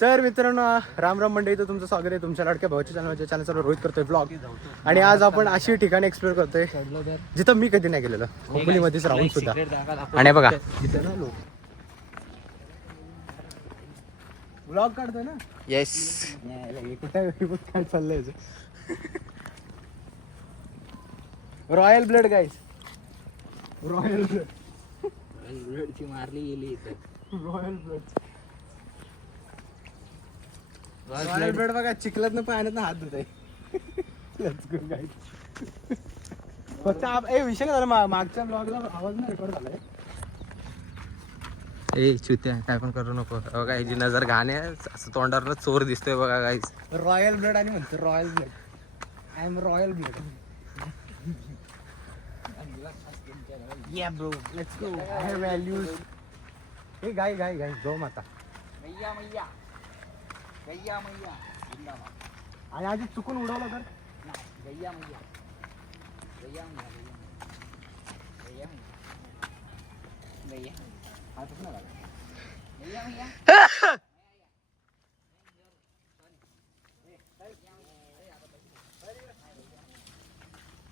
तर मित्रांनो, राम राम मंडळी, तर तुमचं स्वागत आहे तुमच्या लाडक्या भावाच्या चॅनलचा रोहित करतोय ब्लॉग. आणि आज आपण अशी ठिकाणी एक्सप्लोर करतोय जिथं मी कधी नाही गेलेलो, खोपोलीमध्येच राहून सुद्धा. आणि बघा ब्लॉग काढतोय ना. येस. कुठे काय चाललंय रॉयल ब्लड गाईस, रॉयल ब्लडची मारली गेली इथं. रॉयल ब्लड बघा, चिखलात न पाण्यात हात धुत आहे. फक्त विषय काय झाला, मागच्या ब्लॉगला आवाज नाही रेकॉर्ड झालाय. ए चुत्या, काय पण करू नको. बघा ही जी नजर घाण आहे, असं तोंडावर चोर दिसतोय बघा गाईस. रॉयल ब्लड आणि म्हणतो royal blood. I am royal blood. Yeah bro, let's go. I have values. Hey guy, go माता. मैया मैया गैया मैया जिंदाबाद. आणि आधी चुकून उडवलं तर गैया मैया गैया मैया गैया मैया हा तसं ना गैया मैया.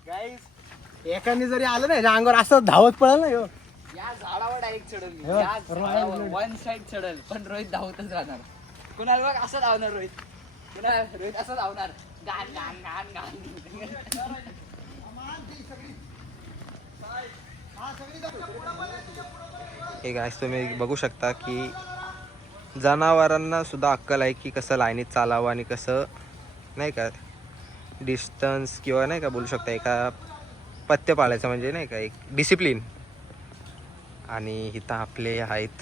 गाईस, एकाने जरी आलं ना याच्या अंगावर असं धावत पळाल ना. या झाडावर डायरेक्ट चढल मी. या झाडावर वन साइड चढल, पण रोहित धावतच राहणार. कुणाला बघ असं धावणार रोहित. कुणाला रोहित असं धावणार. गान गान गान गान. हे गाईस, तुम्ही बघू शकता की जनावरांना सुद्धा अक्कल आहे की कसं लाईनीत चालावं आणि कसं नाही का डिस्टन्स किंवा नाही का बोलू शकता एका पथ्य पाळायचं, म्हणजे नाही का एक डिसिप्लिन. आणि इथं आपले आहेत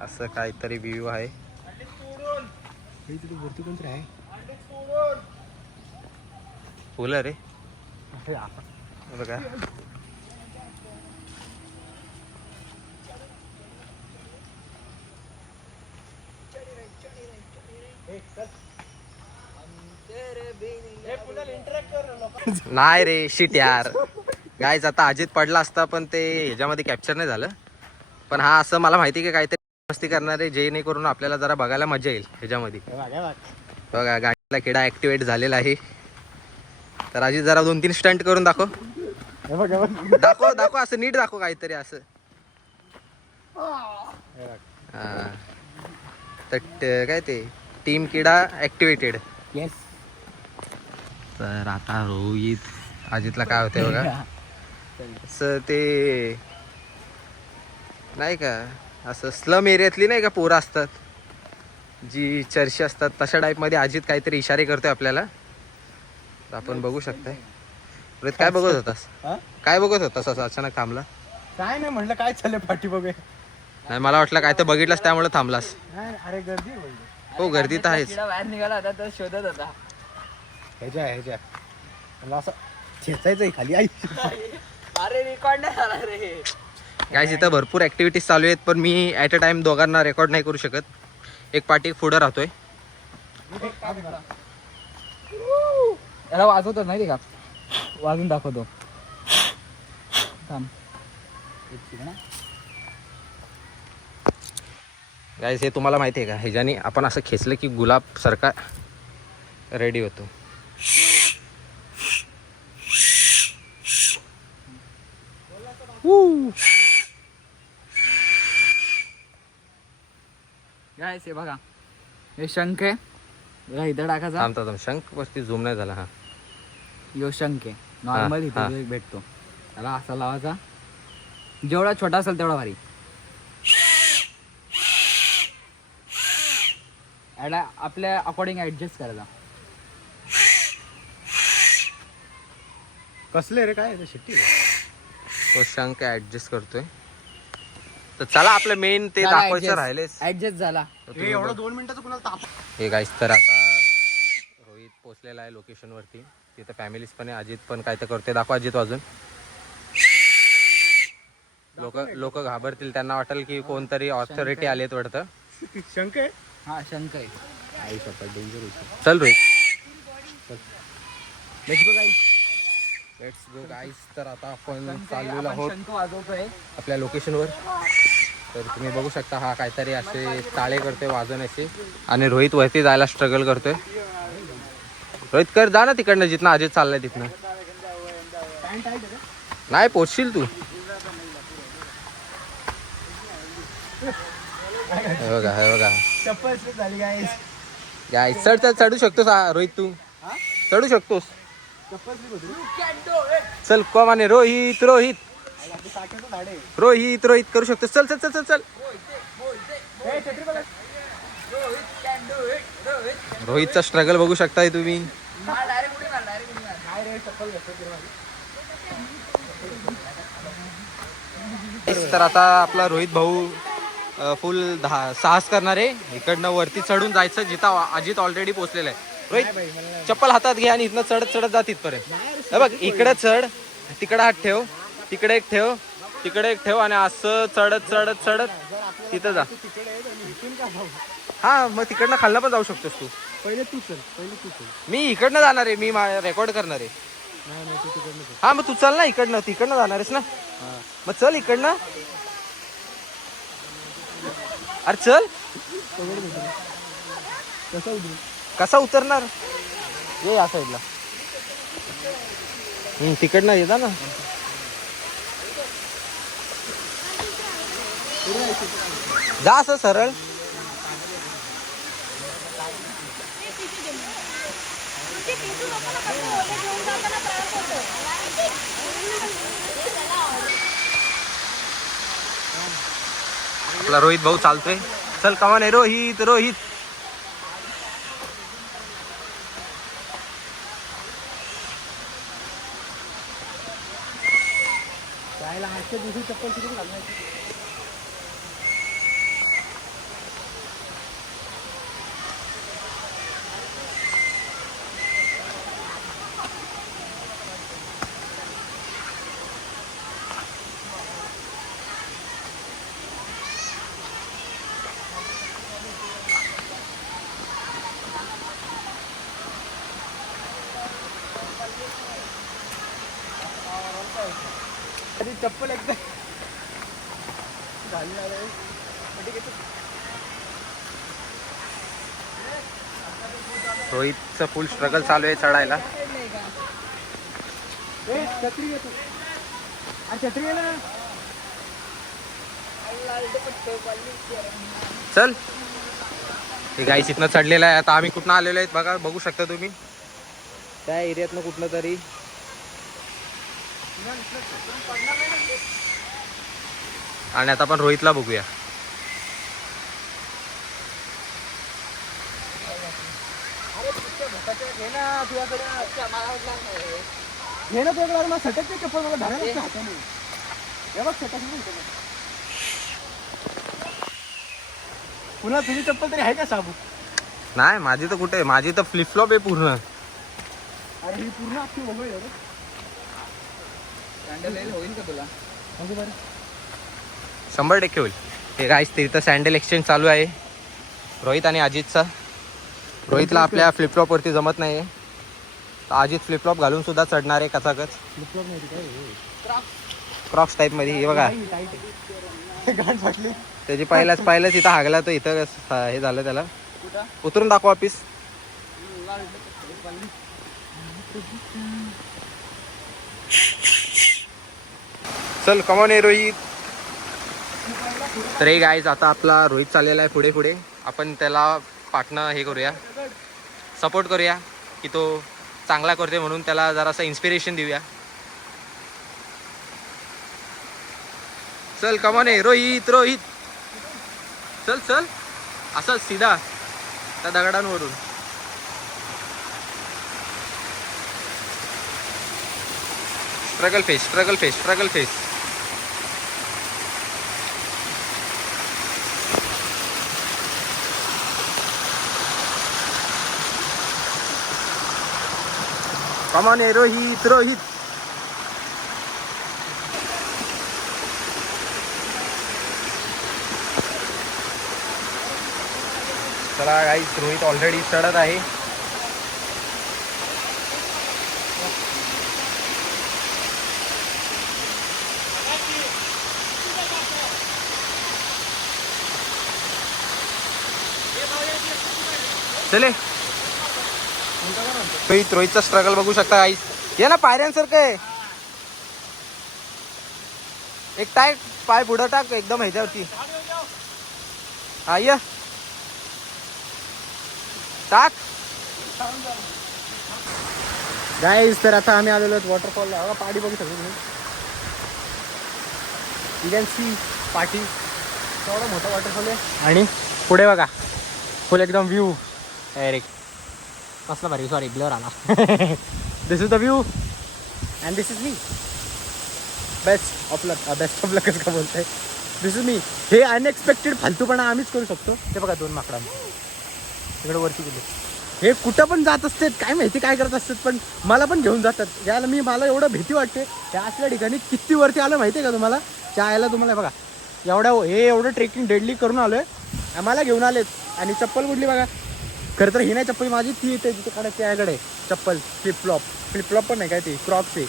असं काहीतरी व्ह्यू आहे. वरती कोणतरी आहे. फुलं रे बघा. नाही रे, शिट यार. गाईज, आता अजित पडला असता पण ते ह्याच्यामध्ये कॅप्चर नाही झालं. पण हा असं मला माहिती की काहीतरी मस्ती करणारे, जेणेकरून आपल्याला जरा बघायला मजा येईल ह्याच्यामध्ये. बघा गाडीला किडा ऍक्टिवेट झालेला आहे. तर अजित जरा 2-3 स्टंट करून दाखव. दाखव असं नीट दाखव काहीतरी असं. तर काय ते टीम किडा ऍक्टिवेटेड. येस. तर आता रोहित अजितला काय होतंय बघा. असं ते नाही का असं स्लम एरियातली नाही का पोरं असतात जी चर्ची असतात, तशा टाईपमध्ये अजित काहीतरी इशारे करतोय आपल्याला. तर आपण बघू शकताय. रोहित काय बघत होतास? काय बघत होतास असं अचानक थांबला? काय नाही म्हटलं, काय चाललंय पाठी बघूया. नाही, मला वाटलं काय तर बघितलंस त्यामुळे थांबलास. अरे गर्दी हो, गर्दी तर आहेच. बाहेर निघाला होता तर शोधत होता. ह्याच्या मला असं खेचायचंय खाली. आई अरे रेकॉर्ड नाही झाला रे. गाईस, इथं भरपूर ऍक्टिव्हिटीज चालू आहेत, पण मी ॲट अ टाइम दोघांना रेकॉर्ड नाही करू शकत. एक पाठी पुढं राहतोय. याला वाजवतो नाही का, वाजून दाखवतो. गाईस, हे तुम्हाला माहिती आहे का, ह्याच्याने आपण असं खेचलं की गुलाब सारखा रेडी होतो. गायस, हे बघा, हे शंख आहे बघा, इथं टाकायचा. थांबता शंख वरती झूम नाही झाला. हा, यो शंख आहे नॉर्मल. हा. इथे भेटतो. त्याला असा लावायचा, जेवढा छोटा असेल तेवढा भारी. याला आपल्या अकॉर्डिंग ऍडजस्ट करायचा. कसले रे, काय शिट्टी. तो शंख ऍडजस्ट करतोय. तर चला, आपलं मेन ते दाखवायचं राहिलेच. ऍडजस्ट झाला. एवढं 2 मिनिटाचं कुणाला ताप. हे गाईस, तर आता रोहित पोचलेला आहे लोकेशन वरती. तिथं फॅमिलीज पण आहे. अजित पण काय तर करते. दाखवा अजित वाजून. लोक घाबरतील, त्यांना वाटेल की कोणतरी ऑथॉरिटी आलेत वाटतं. शंख आहे. हा, शंख आहे. आई शपथ, डेंजर होती. चल Rohit, let's go guys. Let's go guys. तर आता आपण चाललेलो आहोत शंख वाजवतोय आपल्या लोकेशनवर. तर तुम्ही बघू शकता हा काहीतरी असे टाळे करतोय वाजवण्याचे आणि रोहित वरती जायला स्ट्रगल करतोय. रोहित कर जा ना तिकडनं जिथनं अजित चाललाय तिथनं. नाही पोचशील तू. हे बघा हे बघा चप्पल slip झाली guys. गाय चढ चढ चढू शकतोस रोहित तू चढू शकतोस. चप्पल slip होती. चल कमाने रोहित रोहित आपली साखरेचं झाड आहे. रोहित रोहित करू शकतोस. चल चल चल चल चल. ए, छत्री बघा. रोहितचा स्ट्रगल बघू शकताय तुम्ही. काय रे चप्पल घेतो तुला. तर आता आपला रोहित भाऊ फुल साहस करणार आहे. इकडनं वरती चढून जायचं जिथं अजित ऑलरेडी पोहोचलेला आहे. रोहित चप्पल हातात घे आणि इथनं चढत चढत जा तिथपर्यंत. हे बघ इकडे चढ तिकडे हात ठेव तिकडे एक ठेव तिकडे एक ठेव आणि असं चढत चढत चढत तिथं जा. हा मग तिकडनं खालनं पण जाऊ शकतोस तू. पहिले तू चल. मी इकडनं जाणार आहे. मी रेकॉर्ड करणार आहे. नाही तू तिकडनं चल. हा मग तू चल ना इकडनं तिकडनं जाणार आहेस ना. मग चल इकडनं. अरे चल. कसं उतरू? कसा उतरणार ये या साईडला. तिकडनं ये जा ना. जा असं सरळ. आपला रोहित भाऊ चालतोय. चल कमान आहे रोहित रोहित. जायला आजच्या दिवशी चप्पल तिकडे घालण्याची. चप्पल एकदा झाली ना रे. रोहितचं फुल स्ट्रगल चालू आहे चढायला. ए, छत्री घेतो. अरे छत्री घे ना. चल हे गाईस इथनं चढलेलं आहे. आता आम्ही कुठनं आलेलो आहेत बघा बघू शकता तुम्ही. त्या एरियातनं कुठनं तरी. आणि आता आपण रोहितला बघूया. घे ना तुझ्याकडे. मला सटकते चप्पल. मला धरायला हाताने. हे बघ सटक. पुन्हा तुझी चप्पल तरी आहे का साबू? नाही माझी तर कुठे. माझी तर फ्लिपफ्लॉप आहे पूर्ण. अरे ही पूर्ण अख्खी वगळी आहे. सॅन्डल होईल का तुला? 100% होईल. हे गाईस तिथं सँडल एक्सचेंज चालू आहे रोहित आणि अजितचा. रोहितला आपल्या फ्लिपफ्लॉप वरती जमत नाही. तर अजित फ्लिपफ्लॉप घालून सुद्धा चढणार आहे कचाकच. फ्लिपफ्लॉप नाही काय क्रॉक्स टाईप मध्ये. हे बघा गाठ फाटली. त्याची पहिलाच इथं हागला तो. इथं हे झालं त्याला. उतरून दाखव ऑफिस. चल कमॉन आहे रोहित. तर हे गाईज आता आपला रोहित चाललेला आहे पुढे पुढे. आपण त्याला पाठनं हे करूया सपोर्ट करूया की तो चांगला करते म्हणून त्याला जरासं इन्स्पिरेशन देऊया. चल कमॉन आहे रोहित रोहित. चल चल असं सीधा त्या दगडांवरून. Struggle face struggle face struggle face. Come on आहे रोहित रोहित. चला गाईस रोहित ऑलरेडी चढत आहे. चले रोहितचा स्ट्रगल बघू शकता गाईस. ये ना पायऱ्यांसारखं आहे. एक टाक पाय पुढं टाक एकदम ह्याच्यावरती. हा ये टाक. गाईज तर आता आम्ही आलेलो वॉटरफॉल. पाठी बघू शकतो तुम्ही. यू कॅन सी पाठी. एवढा मोठा वॉटरफॉल आहे. आणि पुढे बघा फुल एकदम व्ह्यू. डायरेक्ट कसला भारी. सॉरी ब्लर आला. This is the view and this is me. Best of luck. Best of luck कसं का बोलतंय. दिस इज मी. हे अनएक्सपेक्टेड फालतूपणा आम्हीच करू शकतो. ते बघा 2 माकडा इकडे वरती गेले. हे कुठं पण जात असतात काय माहिती काय करत असतात. पण मला पण घेऊन जातात. याला मला एवढं भीती वाटते. त्या असल्या ठिकाणी किती वरती आलं माहिती आहे का तुम्हाला. यायला तुम्हाला बघा एवढं ट्रेकिंग डेडली करून आलोय. आम्हाला घेऊन आलेत. आणि चप्पल कुठली बघा. खरं तर ही नाही चप्पल माझी. ती येते तिथे काढायची याकडे चप्पल. फ्लिपफ्लॉप पण नाही काय ती क्रॉक्सचे.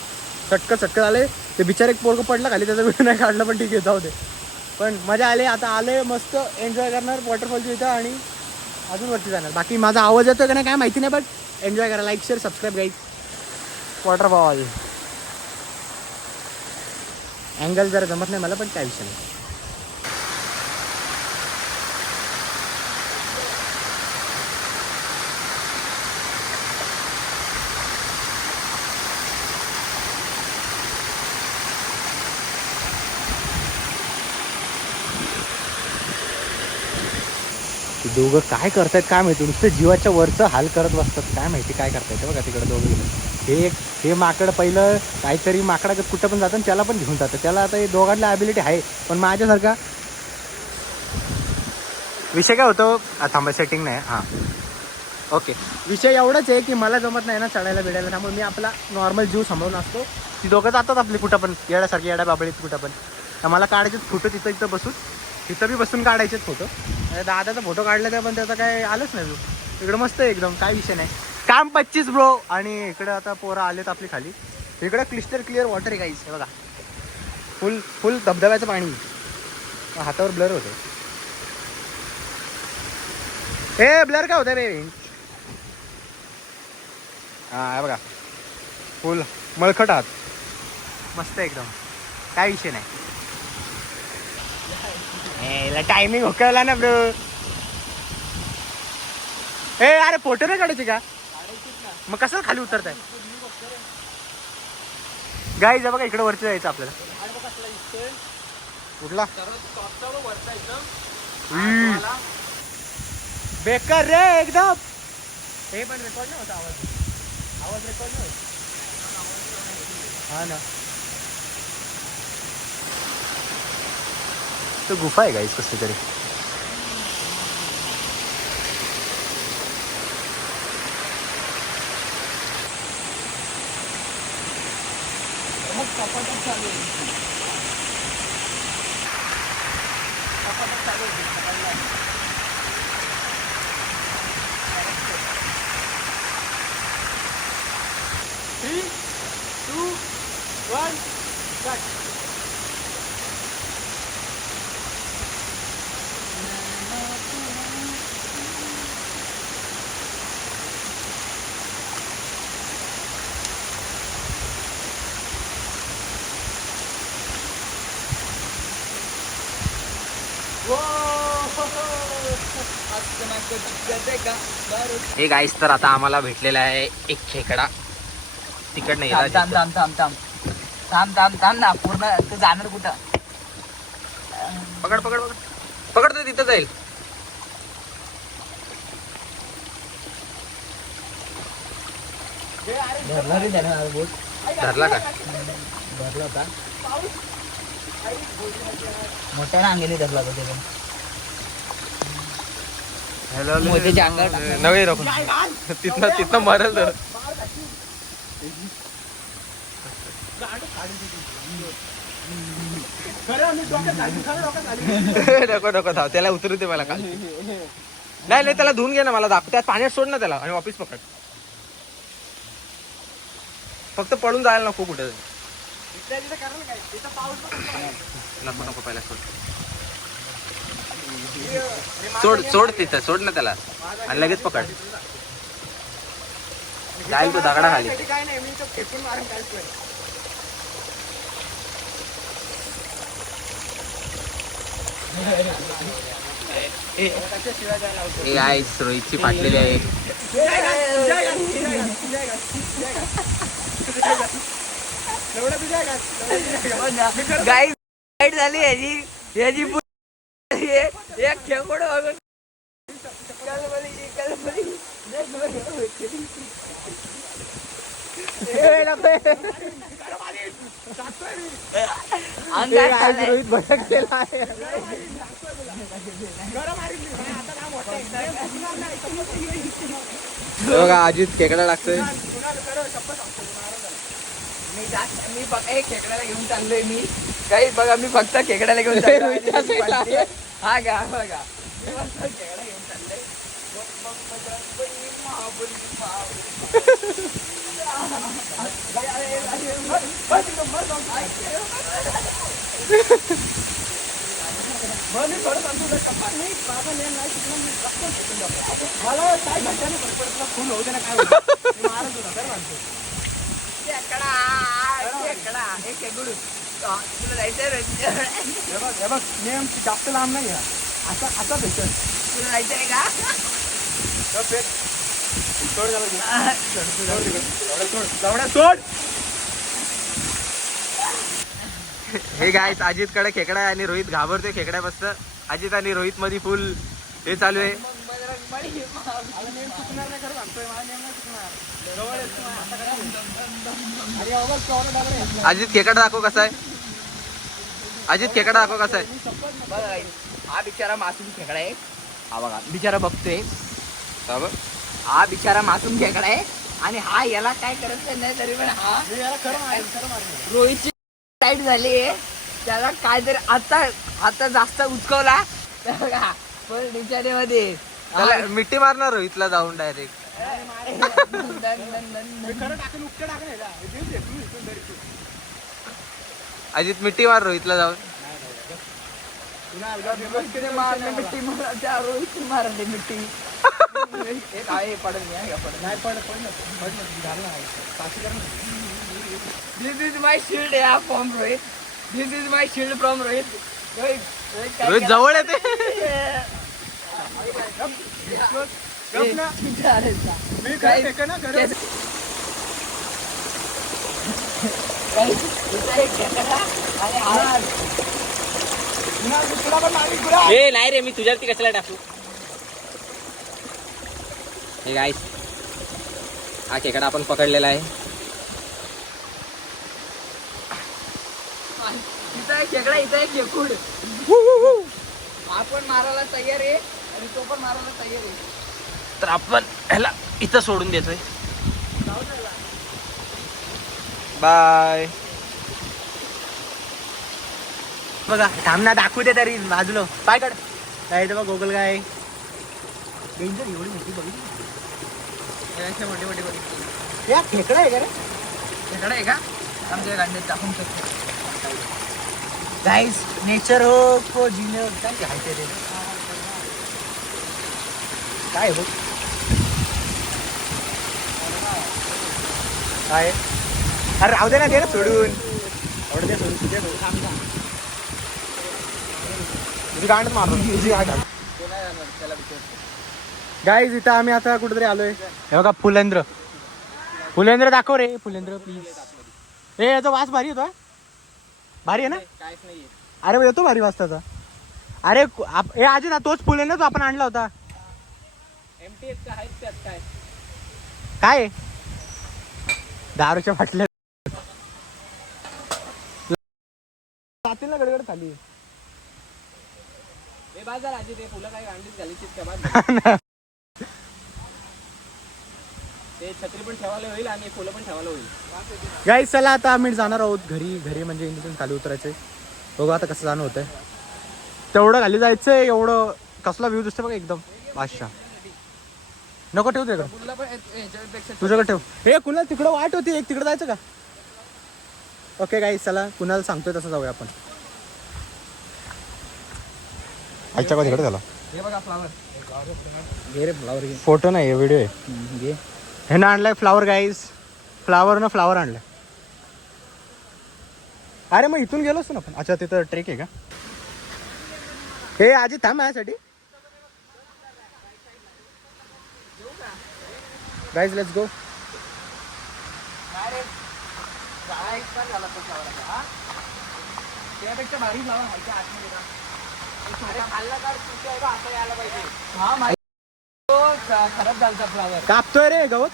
चटकं आले. ते बिचार एक पोरगं पडलं खाली. त्याचा व्हिडिओ नाही काढला पण ठीक आहे जाऊ दे. पण मजा आली. आता आले मस्त एन्जॉय करणार वॉटरफॉलची इथं. आणि अजून वरती जाणार. बाकी माझा आवाज येतो का नाही काय माहिती नाही. बट एन्जॉय करा. Like share subscribe guys. Waterfall angle जरा जमत नाही मला पण काय विषय नाही. दोघं काय करतायत काय माहिती. नुसतं जीवाच्या वरचं हाल करत बसतात. काय माहिती काय करतायत. बघा तिकडे दोघं गेलं. हे माकड पहिलं काहीतरी माकडा कुठं पण जातं आणि त्याला पण घेऊन जातं. त्याला आता हे दोघांना ॲबिलिटी आहे. पण माझ्यासारखा विषय काय होतो. थांबा सेटिंग नाही. हां ओके. विषय एवढंच आहे की मला जमत नाही ना चढायला बिडायला. त्यामुळे मी आपला नॉर्मल जीव सांभाळून असतो. ती दोघं जातात आपली कुठं पण येड्यासारखी येड्या बाबळीत कुठं पण. तर मला काढायचे फोटो तिथं बसून. तिथं बी बसून काढायचेच फोटो. दादाचा फोटो काढला त्या पण त्याचा काय आलंच नाही. इकडं मस्त आहे एकदम काय विषय नाही. काम 25 ब्रो. आणि इकडं आता पोरं आलेत आपली खाली. इकडं क्लिस्टर क्लिअर वॉटर आहे गाईस. हे बघा फुल धबधब्याचं पाणी. हातावर ब्लर होतं. हे ब्लर काय होतं रे. हा हे बघा फुल मळखट आहात. मस्त एकदम काय विषय नाही. टायमिंग हुकवला ना ब्रो. ए अरे फोटो नाही काढायची का. मग कसं खाली उतरताय गाईज. बघा इकडे वरती जायचं आपल्याला. कुठला बेकार रे एकदम. हे पण रेकॉर्ड नाही होता. आवाज रेकॉर्ड नाही होत. हा ना तो गुफा आहे गाईज कसली तरी. Three, 2, 1, start. हे गाईस तर आता आम्हाला भेटलेला आहे एक खेकडा. तिकड नाही थांब ना पूर्ण तू जाणार कुठं. पकड पकड पकड पकड तो तिथं जाईल. धरला का. धरला होता मोठ्या अंगेली धरला होता. मोठ्याच्या अंगावर नवे रकून तिथनं मरल. नको धाव त्याला उतरू दे मला. काल नाही त्याला धुवून घे ना. मला दाखव त्यात पाण्यात सोड ना त्याला. आणि वापिस पकड. फक्त पडून जायला नको कुठे. नको नको पहिला सोड सोड तिथं सोड ना त्याला आणि लगेच पकड. जाईल तो दगडा खाली. काय नाही, मी तो फेकून मारून काढतोय. हे आहे रोहितची फाटलेली आहे. गाईस लाईट झाली याची एक खेकडं बघून रोहित भटकलेला आहे. बघा अजित खेकडा लागतोय. मी एक खेकड्याला घेऊन चाललोय मी. काही बघा मी फक्त खेकड्याला घेऊन चाललोय. हा का बघा मी फक्त खेकडा घेऊन चाललोय. जास्त लांब नाही असा भेटत तुला जायचंय का? सोड. हे गाईस अजित कडे खेकडा आहे आणि रोहित घाबरतोय खेकड्यापासून. अजित आणि रोहित मध्ये फुल हे चालू आहे. अजित खेकडा दाखव कसा आहे. अजित खेकडा दाखव कसा आहे. बघा guys, हा बिचारा मासूम खेकडा आहे. हा बघा बिचारा बघतोय. हा बिचारा मासूम खेकडा आहे आणि हा याला काय करत नाही तरी पण हा रोहितची टाईट झाली आहे. त्याला काहीतरी आता जास्त उचकवला तर बघा पण बिचाऱ्यामध्ये त्याला मिठी मारणार रोहितला जाऊन डायरेक्ट. अजित मिठी मार रोहितला जाऊन. मिट्टी मारली मिट्टी दिस इज माय शिल्ड या from Rohit. This is my shield from Rohit. Rohit जवळ येते. नाही रे मी तुझ्यावरती कशाला टाकू. हे गाईस हा खेकडा आपण पकडलेला आहे. इथं एक खेकडा इथं एक खेकूड. आपण मारायला तयार आहे आणि तो पण मारायला तयार आहे. तर आपण ह्याला इथं सोडून देतोय. बाय. बघा थांबना दाखवू दे तरी बाजूला पाय काढ. काय बघ गोगल काय डेंजर एवढी मोठी बघितली. मोठे मोठे मोठे या खेकडा आहे का रे. खेकडा आहे का आमच्या गांडीत टाकून शकतो. गाईस नेचर हो को जीने काय घ्यायचं रे. काय आहे बघ काय. अरे राहू दे ना, दे ना सोडून. एवढं दे सोडून तुझे तुझी गांड मारतो तुझी गांड. गाईज इथं आम्ही आता कुठेतरी आलोय. हे बघा फुलेंद्र. फुलेंद्र दाखव रे. फुलेंद्र प्लीज. ए याचा वास भारी होता. भारी आहे ना. काहीच नाही. अरे येतो भारी वास त्याचा. अरे हे आजी ना तोच फुलेंद्र तो आपण आणला होता. एमटी आहेत त्यात काय काय 10 रुपये फाटले जातील ना गडगड खाली. ते बाजार आजी ते फुलं काय गांडीत झाली चित ते छत्री पण ठेवायला होईल आणि फुलं पण ठेवायला होईल. गाईस चला आता आम्ही जाणार आहोत घरी म्हणजे इंजिन खाली उतरायचंय. बघू आता कसं जाणं होतंय. तेवढं खाली जायचंय. एवढं कसला व्ह्यू दिसतो बघा एकदम बादशाह. नको ठेव ते तुझ्याकडे ठेव. हे कुणाल तिकडं वाट होती एक तिकडे जायचं का. ओके गाईस चला कुणाला सांगतोय तसं जाऊया आपण. आईच्या का तिकडे झाला. हे बघा फ्लावर घे रे फ्लावर घे. फोटो नाही व्हिडिओ आहे. घे ह्यानं आणलाय फ्लावर गाईज. फ्लावर आणलाय. अरे मग इथून गेलोच ना आपण. अच्छा तिथं ट्रेक आहे का? हे आजी थांब माझ्यासाठी. Guys let's go. त्यापेक्षा भारी फ्लावर व्हायच्या आतमध्ये का? खाल्ला का तुझ्या एवढा आता यायला पाहिजे. हा माहिती. खराब झालता फ्लावर. कापतोय रे गवत.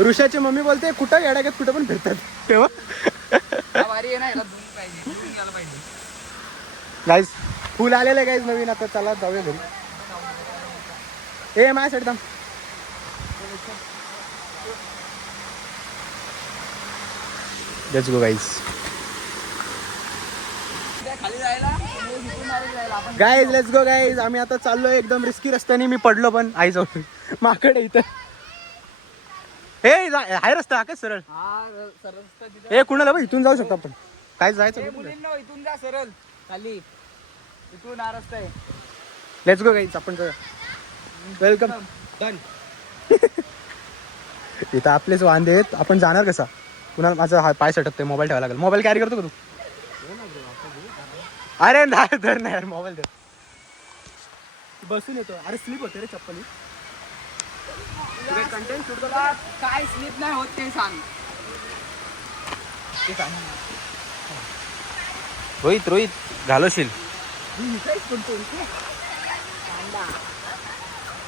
ऋषाची मम्मी बोलते कुठं येड्यागत कुठं पण फिरतात तेव्हा. भारी आहे ना, याला धुवून पाहिजे, धुवून घ्यायला पाहिजे. गाईज फुल आलेलं आहे गाईज नवीन. आता चला जाऊया घरी. ए माझ्यासाठी थांब. Let's go guys. खाली जायला जायला आपण. Guys let's go guys. आम्ही आता चाललोय एकदम रिस्की रस्त्याने. मी पडलो पण आई जाऊ माकडे इथं. हे हाय रस्ता काय सरळ. हा सरळ रस्ता तिथं. ए कुणाला बघ इथून जाऊ शकतो आपण. काय जायचं ए, मुलींनो इथून जा सरळ खाली. इथून हा रस्ता आहे. Let's go guys. आपण जाऊया. वेलकम. डन. इथं आपलेच वांदे आहेत. आपण जाणार कसा? कुणाला माझा हा पाय सटकते. मोबाईल ठेवायला लागेल. मोबाईल कॅरी करतो का तू? अरे नाही धर नाही यार मोबाईल धर. बसून येतो. अरे स्लिप होते रे चप्पल. कंटेंट शूट करा. काय स्लिप नाही होत ते सांग. ते सांग. रोहित घालवशील.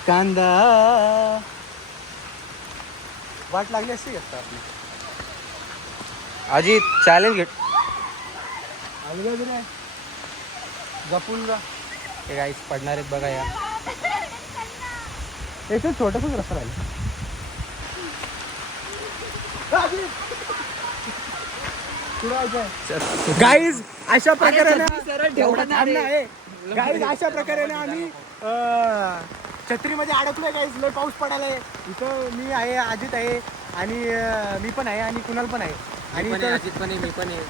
कांदा वाट लागली असते का आपली? अजित चॅलेंज घेत. जपून जा. हे गाईस पडणार आहेत बघा या. एक छोटंसंच रस्ता राहील. गाईज अशा प्रकारे सरळ ठेवलं ना रे. गाईज अशा प्रकारे ना आम्ही छत्रीमध्ये अडकलोय. गाईज लय पाऊस पडायलाय. इथं मी आहे, अजित आहे आणि मी पण आहे आणि कुणाल पण आहे. आणि इथं अजित पण आहे, मी पण आहे.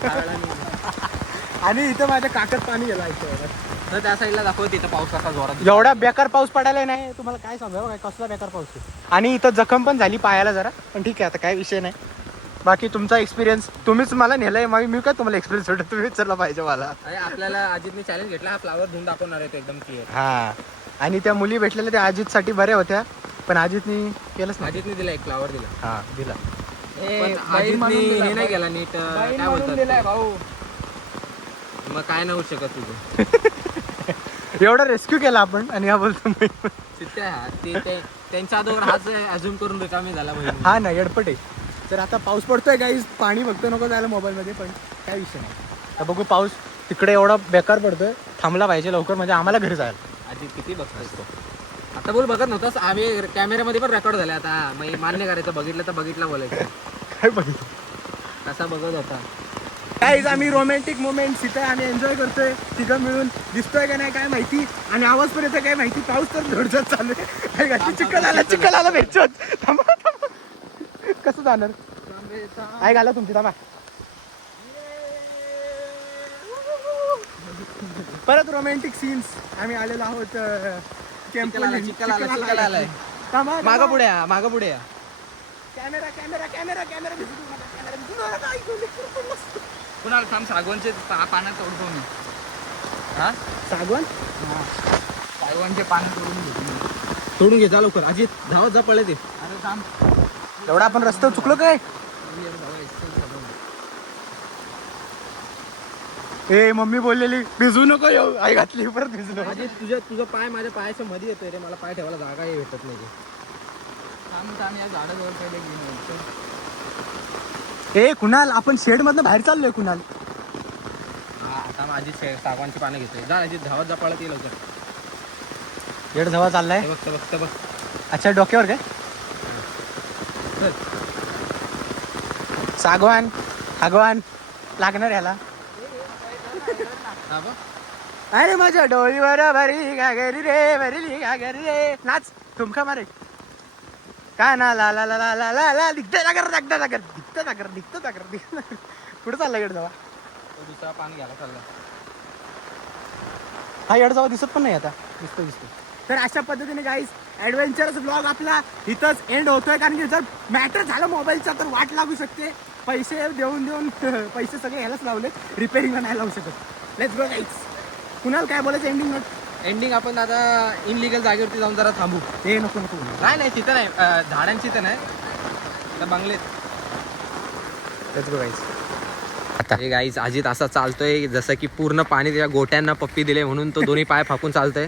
आणि इथं माझ्या काकत पाणी गेला इथं. तर त्या साईडला दाखवत इथं पाऊस कसा जोरात. एवढा बेकार पाऊस पडायला नाही तुम्हाला काय सांगू काय कसला बेकार पाऊस आहे. आणि इथं जखम पण झाली पायाला जरा. पण ठीक आहे आता काय विषय नाही. बाकी तुमचा एक्सपिरियन्स तुम्हीच मला नेलाय. मग मी काय तुम्हाला एक्सपिरियन्स होतं तुम्ही विचारला पाहिजे मला. आपल्याला अजितने चॅलेंज घेतला. हा फ्लावर धुवून दाखवणार आहे तो एकदम क्लिअर. हा आणि त्या मुली भेटलेल्या त्या अजितसाठी बऱ्या होत्या पण अजितनी केलंच नाही. अजितने दिला एक फ्लावर दिला. हा दिला. पण अजितने हे नाही केला नीट. काय बोलतात भाऊ. मग काय नाही होऊ शकत तुझं. एवढा रेस्क्यू केला आपण आणि हा बोलतो मी. त्यांच्या अगोदर हाच अजूम करून रिकामी झाला बहीण. हा ना एडपट आहे. तर आता पाऊस पडतोय गाईज. पाणी बघतो नको जायला मोबाईलमध्ये पण काय विषय नाही. तर बघू पाऊस तिकडे एवढा बेकार पडतोय. थांबला पाहिजे लवकर म्हणजे आम्हाला घरी जायला. अजित किती बघतोस तो. आता बोल बघत नव्हतास. आम्ही कॅमेऱ्यामध्ये पण रेकॉर्ड झाले. आता मग मान्य करायचं. बघितलं तर बघितलं बोलायचं. काय बघितलं कसा बघत होता. गाईज आम्ही रोमॅन्टिक मोमेंट्स इथे आम्ही एन्जॉय करतोय तिघं मिळून. दिसतोय का नाही काय माहिती. आणि आवाज पण येतोय काय माहिती. पाऊस तर जोरदार चालू आहे. चिखल आला भेटत. थांबा थांबा. कसं जाणार आहे घाला तुमची. थांबा परत रोमॅन्टिक सीन्स. आम्ही आलेलो आहोत चिखल आलाय. मागं पुढे या, मागं पुढे या. कॅमेरा कॅमेरा कॅमेरा कॅमेरा कुणाला थांब. सागवानचे पानं तोडतो मी. हा सागवान. सागवानचे पानं तोडून घेतो मी. तोडून घे जा लवकर. अजित धावत जा पळे ते. अरे थांब. एवढा आपण रस्त्यावर चुकलो काय. ए मम्मी बोललेली भिजू नको येऊ. आई घातली परत भिजलो. अजित तुझा पाय माझ्या पायाच्या मध्ये येतोय रे. मला पाय ठेवायला जागाही भेटत नाही. थांब या झाडाजवळ पहिले घेऊन. ए कुणाल आपण शेड मधनं बाहेर चाललोय. कुणाल आता माझी सागवानची पानं घेतोय. जा अजित धावत जा पळत ये लवकर. शेड जवळ चाललाय. बघ. अच्छा डोक्यावर काय. सागवान सागवान लागणार ह्याला. अरे माझ्या डोळीवर भरली घागरी रे भरली घागरी रे. नाच ठुमका मारे. का ना ला ला ला ला ला ला ला दिखता जागर दिखता जागर दिखता जागर दिखता जागर दिखता. कुठं चालला येड जावा. दुसरा पान घ्यायला चालला. हा येड जावा दिसत पण नाही आता. दिसतो तर अशा पद्धतीने गाईज ॲडव्हेंचरस ब्लॉग आपला इथंच एंड होतोय, कारण की जर मॅटर झालं मोबाईलचा तर वाट लागू शकते. पैसे देऊन पैसे सगळे ह्यालाच लावले, रिपेअरिंगला नाही लावू शकत. Let's go guys. कुणाला काय बोलायचं एंडिंग नोट? एंडिंग आपण आता इनलिगल जागेवरती जाऊन जरा थांबू. ते नको. नाही तिथं नाही, झाडांची तर नाही, आता बंगलेत. Let's go guys. आता हे गाईज अजित असा चालतोय जसं की पूर्ण पाणी त्याच्या गोट्यांना पप्पी दिले म्हणून तो दोन्ही पाय फाकून चालतोय.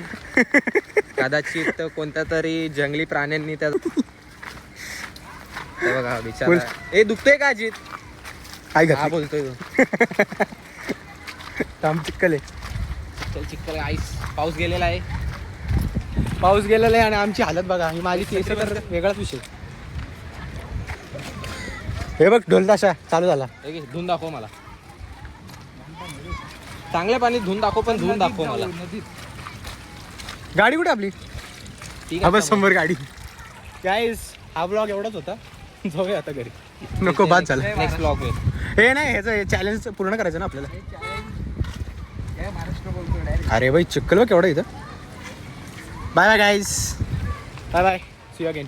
कदाचित कोणत्या तरी जंगली प्राण्यांनी त्या हे बघा बिचारा. ए दुखतोय का अजित? काय हा घातलं? बोलतोय तू. थांब चिक्कल आहे. चल चिक्कल आईस. पाऊस गेलेला आहे. पाऊस गेलेला आहे आणि आमची हालत बघा. ही माझी केस तर वेगळाच विषय. हे बघ ढोलताशा चालू झाला. हे घे, धुवून दाखव मला. चांगल्या पाणी धुवून दाखव, पण धुवून दाखव मला. गाडी कुठे आपली? ठीक हा बस आहे समोर गाडी. गाईज हा ब्लॉग एवढाच होता. जाऊया आता घरी. नको बाद झाला. नेक्स्ट ब्लॉग मध्ये. हे नाही ह्याचं चॅलेंज पूर्ण करायचं ना आपल्याला. अरे बाई चिक्कल बघ केवढं इथं. Bye bye guys. Bye bye. See you again.